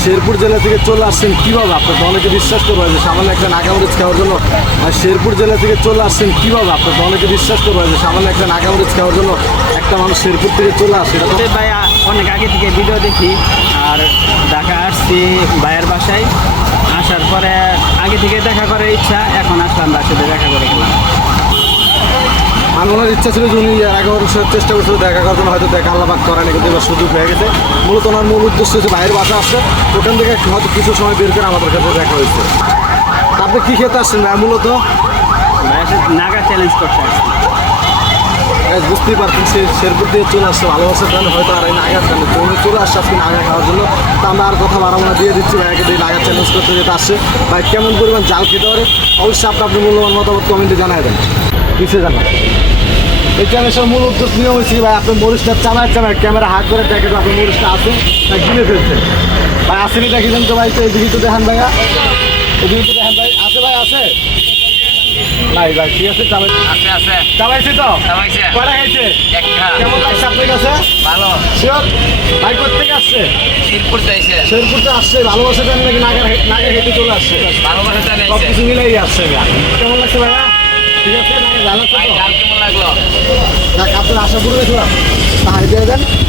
শেরপুর জেলা থেকে চলে আসছেন কীভাবে? আপনার অনেকে বিশ্বাস করবে যে সামান্য একটা নাগামরিচ খাওয়ার জন্য। আর শেরপুর জেলা থেকে চলে আসছেন কীভাবে? আপনার অনেকে বিশ্বাস করবে যে সামান্য একটা নাগামরিচ খাওয়ার জন্য একটা মানুষ শেরপুর থেকে চলে আসে। ভাই অনেক আগে থেকে ভিডিও দেখি, আর ঢাকা আসছি ভাইয়ের বাসায়। আসার পরে আগে থেকে দেখা করার ইচ্ছা, এখন আসলাম ভাইয়ের সাথে দেখা করে গেলাম। ওনার ইচ্ছা ছিল যে উনি এর আগে চেষ্টা করছিল দেখা করার জন্য হয়তো দেখা আল্লাহ করেন কিন্তু এবার সুযোগ হয়ে গেছে। মূলত ওনার মূল উদ্দেশ্য হচ্ছে বাইরের বাসা আসছে ওখান থেকে হয়তো কিছু সময় বের করে আমাদের কাছে দেখা হয়েছে। তা আপনি কী খেতে আসছেন ভাই মূলত? নাগা চ্যালেঞ্জ করতে আসছি। বুঝতেই পারছেন সে শেরপুর দিয়ে চলে আসছে ভালোবাসার কারণে হয়তো আর এই নাগার কারণে তো উনি চলে আসছে আজকে নাগা খাওয়ার জন্য। তো আমরা আর কথা বাড়াবো না দিয়ে দিচ্ছি ভাইকে দিয়ে নাগা চ্যালেঞ্জ করতে যেতে আসছে। ভাই কেমন পরিমাণ জাল খেতে পারে? অবশ্যই আপনি আপনার মূল্যবান মতামত কমেন্টে জানাই দেন। পিছিয়ে জানান এই চ্যালেঞ্জের মূল নিয়ে হয়েছে ভাই? আপনি মরিচটা চালায় চালায় ক্যামেরা হাত করে দেখে তো আপনি মরিচটা আছে তাই গিলে ফেলছে। ভাই আসেনি দেখেছেন তো ভাই তো এদিকে তো দেখান ভাইয়া। এদিকে তো দেখান ভাই। আছে ভাই আছে? নাই ভাই ঠিক আছে চালাই। আছে আছে। চালাইছি তো? চালাইছে। কয়টা খাইছে? একটা। কেমন লাগছে আপনার কাছে? ভালো। শিওর ভাই কোথেকে আসছে? শিরপুর আসছে ভালোবাসা জানি নাকি হেঁটে চলে আসছে? ভালোবাসা সব কিছু মিলাই আসছে কেমন লাগছে ভাইয়া? ঠিক আছে নাকি ভালো লাগল। পুরো গেছিলাম তাহাই দিয়ে